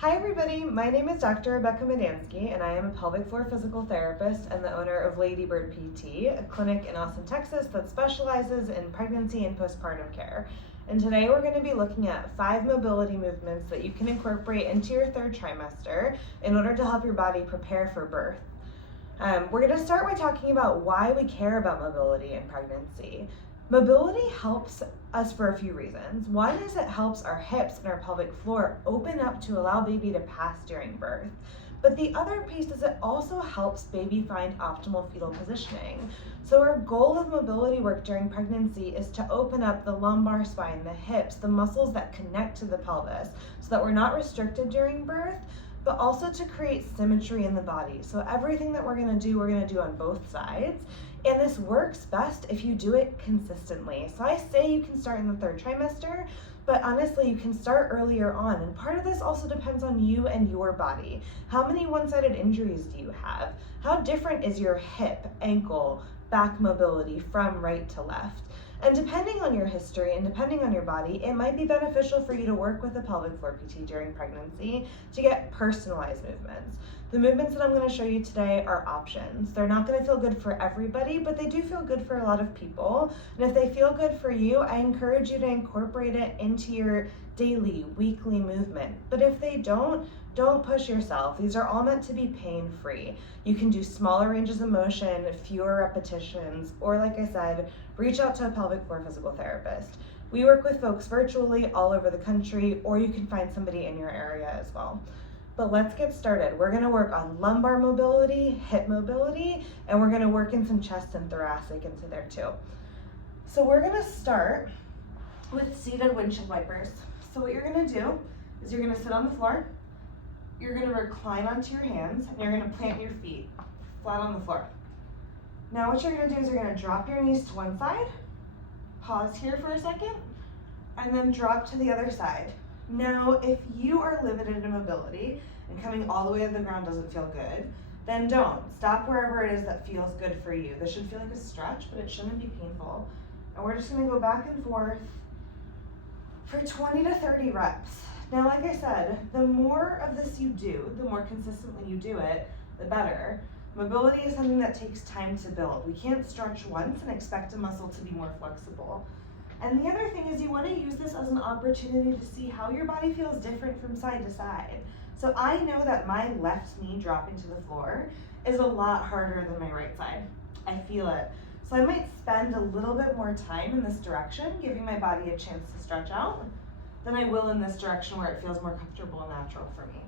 Hi everybody, my name is Dr. Rebecca Medansky and I am a pelvic floor physical therapist and the owner of Ladybird PT, a clinic in Austin, Texas that specializes in pregnancy and postpartum care. And today we're going to be looking at 5 mobility movements that you can incorporate into your third trimester in order to help your body prepare for birth. We're going to start by talking about why we care about mobility in pregnancy. Mobility helps us for a few reasons. One is it helps our hips and our pelvic floor open up to allow baby to pass during birth. But the other piece is it also helps baby find optimal fetal positioning. So our goal of mobility work during pregnancy is to open up the lumbar spine, the hips, the muscles that connect to the pelvis, so that we're not restricted during birth, but also to create symmetry in the body. So everything that we're gonna do on both sides. And this works best if you do it consistently. So I say you can start in the third trimester, but honestly, you can start earlier on. And part of this also depends on you and your body. How many one-sided injuries do you have? How different is your hip, ankle, back mobility from right to left? And depending on your history and depending on your body, it might be beneficial for you to work with a pelvic floor PT during pregnancy to get personalized movements. The movements that I'm going to show you today are options. They're not going to feel good for everybody, but they do feel good for a lot of people. And if they feel good for you, I encourage you to incorporate it into your daily, weekly movement. But if they don't push yourself. These are all meant to be pain-free. You can do smaller ranges of motion, fewer repetitions, or like I said, reach out to a pelvic floor physical therapist. We work with folks virtually all over the country, or you can find somebody in your area as well. But let's get started. We're gonna work on lumbar mobility, hip mobility, and we're gonna work in some chest and thoracic into there too. So we're gonna start with seated windshield wipers. So what you're gonna do is you're gonna sit on the floor, you're gonna recline onto your hands, and you're gonna plant your feet flat on the floor. Now what you're gonna do is you're gonna drop your knees to one side, pause here for a second, and then drop to the other side. Now, if you are limited in mobility and coming all the way to the ground doesn't feel good, then don't. Stop wherever it is that feels good for you. This should feel like a stretch, but it shouldn't be painful. And we're just gonna go back and forth for 20 to 30 reps. Now, like I said, the more of this you do, the more consistently you do it, the better. Mobility is something that takes time to build. We can't stretch once and expect a muscle to be more flexible. And the other thing is you want to use this as an opportunity to see how your body feels different from side to side. So I know that my left knee dropping to the floor is a lot harder than my right side. I feel it. So I might spend a little bit more time in this direction, giving my body a chance to stretch out, than I will in this direction where it feels more comfortable and natural for me.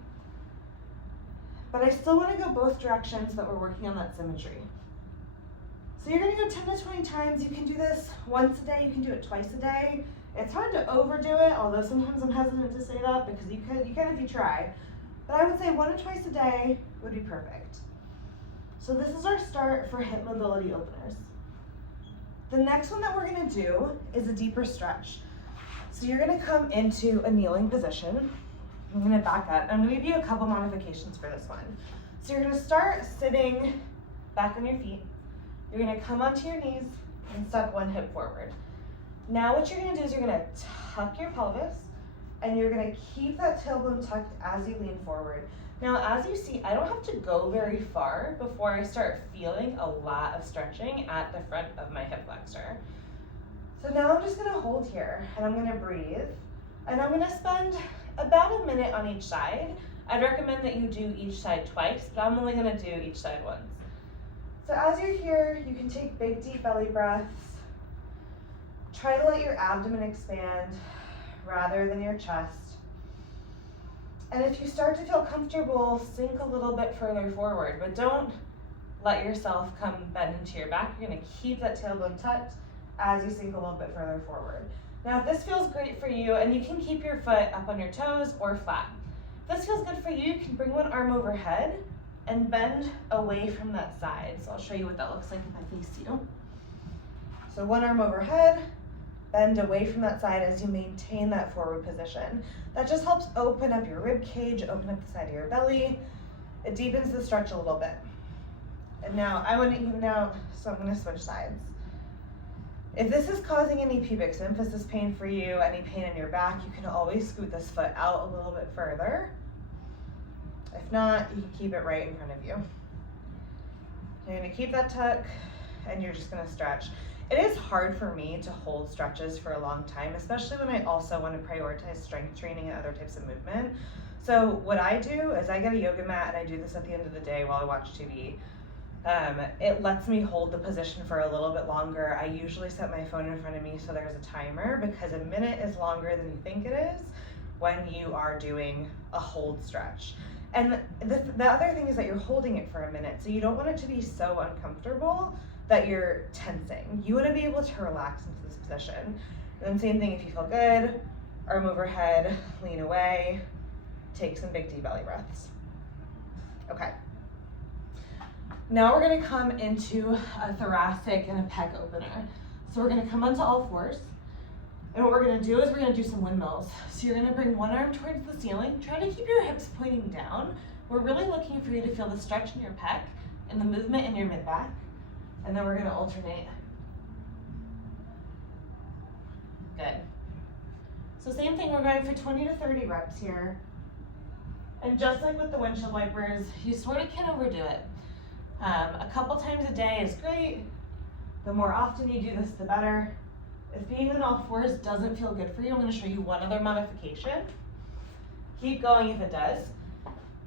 But I still want to go both directions so that we're working on that symmetry. So you're going to go 10 to 20 times. You can do this once a day, you can do it twice a day. It's hard to overdo it, although sometimes I'm hesitant to say that because you can if you try. But I would say 1 to twice a day would be perfect. So this is our start for hip mobility openers. The next one that we're going to do is a deeper stretch. So you're going to come into a kneeling position. I'm going to back up. I'm going to give you a couple modifications for this one. So you're going to start sitting back on your feet. You're going to come onto your knees and step one hip forward. Now what you're going to do is you're going to tuck your pelvis and you're going to keep that tailbone tucked as you lean forward. Now as you see, I don't have to go very far before I start feeling a lot of stretching at the front of my hip flexor. So now I'm just going to hold here and I'm going to breathe and I'm going to spend about a minute on each side. I'd recommend that you do each side twice, but I'm only going to do each side once. So as you're here, you can take big deep belly breaths. Try to let your abdomen expand rather than your chest. And if you start to feel comfortable, sink a little bit further forward, but don't let yourself come bend into your back. You're going to keep that tailbone tucked as you sink a little bit further forward. Now if this feels great for you, and you can keep your foot up on your toes or flat. If this feels good for you, you can bring one arm overhead and bend away from that side. So I'll show you what that looks like if I face you. So one arm overhead, bend away from that side as you maintain that forward position. That just helps open up your rib cage, open up the side of your belly. It deepens the stretch a little bit. And now I want to even out, so I'm going to switch sides. If this is causing any pubic symphysis pain for you, any pain in your back, you can always scoot this foot out a little bit further. If not, you can keep it right in front of you. You're gonna keep that tuck and you're just gonna stretch. It is hard for me to hold stretches for a long time, especially when I also want to prioritize strength training and other types of movement. So what I do is I get a yoga mat and I do this at the end of the day while I watch TV. It lets me hold the position for a little bit longer. I usually set my phone in front of me so there's a timer, because a minute is longer than you think it is when you are doing a hold stretch. And the other thing is that you're holding it for a minute, so you don't want it to be so uncomfortable that you're tensing. You want to be able to relax into this position. And then same thing if you feel good, arm overhead, lean away, take some big deep belly breaths. Okay. Now we're gonna come into a thoracic and a pec opener. So we're gonna come onto all fours. And what we're gonna do is we're gonna do some windmills. So you're gonna bring one arm towards the ceiling. Try to keep your hips pointing down. We're really looking for you to feel the stretch in your pec and the movement in your mid-back. And then we're gonna alternate. Good. So same thing, we're going for 20 to 30 reps here. And just like with the windshield wipers, you sort of can overdo it. A couple times a day is great. The more often you do this, the better. If being on all fours doesn't feel good for you, I'm gonna show you one other modification. Keep going if it does.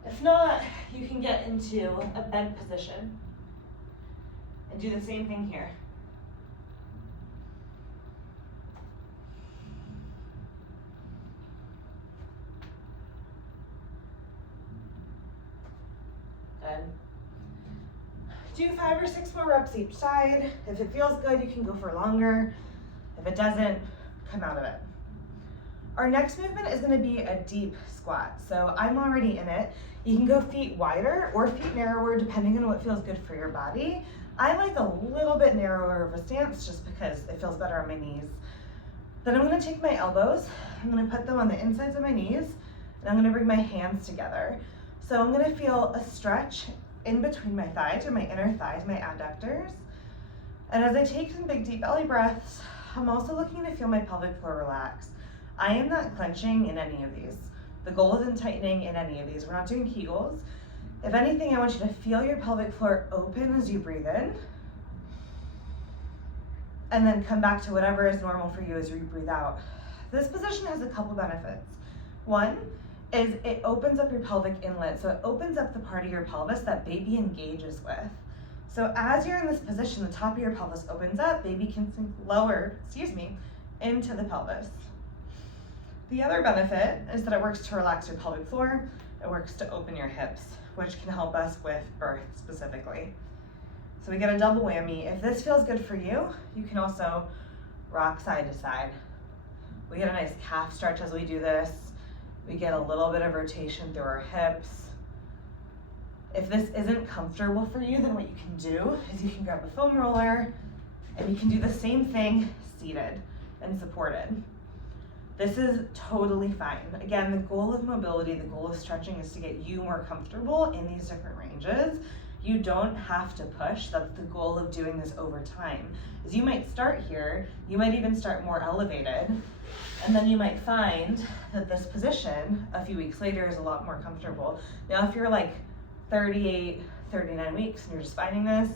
If not, you can get into a bent position and do the same thing here. Good. Do 5 or 6 more reps each side. If it feels good, you can go for longer. If it doesn't, come out of it. Our next movement is going to be a deep squat. So I'm already in it. You can go feet wider or feet narrower depending on what feels good for your body. I like a little bit narrower of a stance just because it feels better on my knees. Then I'm going to take my elbows, I'm going to put them on the insides of my knees, and I'm going to bring my hands together. So I'm going to feel a stretch in between my thighs, or my inner thighs, my adductors. And as I take some big deep belly breaths, I'm also looking to feel my pelvic floor relax. I am not clenching in any of these. The goal isn't tightening in any of these. We're not doing Kegels. If anything, I want you to feel your pelvic floor open as you breathe in. And then come back to whatever is normal for you as you breathe out. This position has a couple benefits. One is it opens up your pelvic inlet, so it opens up the part of your pelvis that baby engages with. So as you're in this position, the top of your pelvis opens up, baby can sink lower, into the pelvis. The other benefit is that it works to relax your pelvic floor, it works to open your hips, which can help us with birth specifically. So we get a double whammy. If this feels good for you, you can also rock side to side. We get a nice calf stretch as we do this. We get a little bit of rotation through our hips. If this isn't comfortable for you, then what you can do is you can grab a foam roller and you can do the same thing seated and supported. This is totally fine. Again, the goal of mobility, the goal of stretching is to get you more comfortable in these different ranges. You don't have to push. That's the goal of doing this over time. Is you might start here, you might even start more elevated, and then you might find that this position a few weeks later is a lot more comfortable. Now, if you're like 38, 39 weeks and you're just finding this,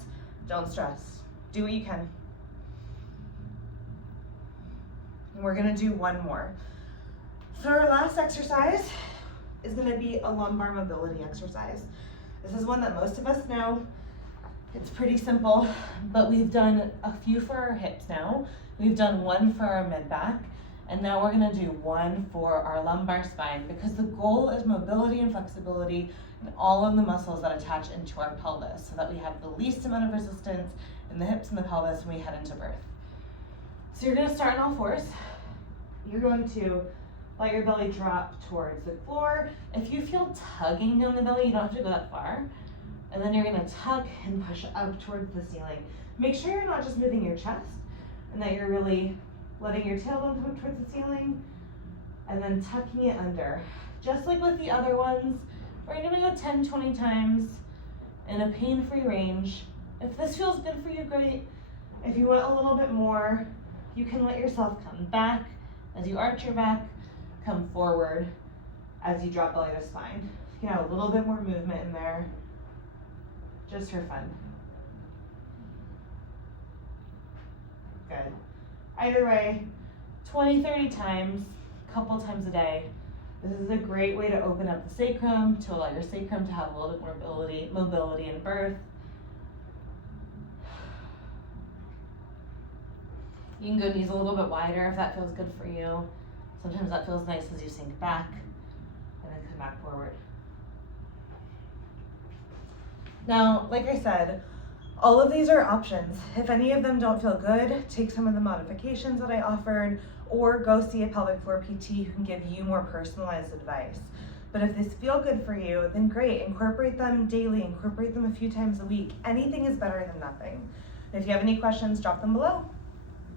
don't stress. Do what you can. And we're gonna do one more. So our last exercise is gonna be a lumbar mobility exercise. This is one that most of us know. It's pretty simple, but we've done a few for our hips now. We've done one for our mid-back, and now we're gonna do one for our lumbar spine, because the goal is mobility and flexibility in all of the muscles that attach into our pelvis, so that we have the least amount of resistance in the hips and the pelvis when we head into birth. So you're gonna start on all fours. You're going to let your belly drop towards the floor. If you feel tugging down the belly, you don't have to go that far. And then you're gonna tuck and push up towards the ceiling. Make sure you're not just moving your chest, and that you're really letting your tailbone come towards the ceiling, and then tucking it under. Just like with the other ones, we're gonna go 10, 20 times in a pain-free range. If this feels good for you, great. If you want a little bit more, you can let yourself come back as you arch your back, come forward as you drop belly to spine. can have a little bit more movement in there, just for fun. Good. Either way, 20, 30 times, a couple times a day. This is a great way to open up the sacrum, to allow your sacrum to have a little bit more mobility in birth. You can go knees a little bit wider if that feels good for you. Sometimes that feels nice as you sink back and then come back forward. Now, like I said, all of these are options. If any of them don't feel good, take some of the modifications that I offered, or go see a pelvic floor PT who can give you more personalized advice. But if these feel good for you, then great, incorporate them daily, incorporate them a few times a week. Anything is better than nothing. If you have any questions, drop them below.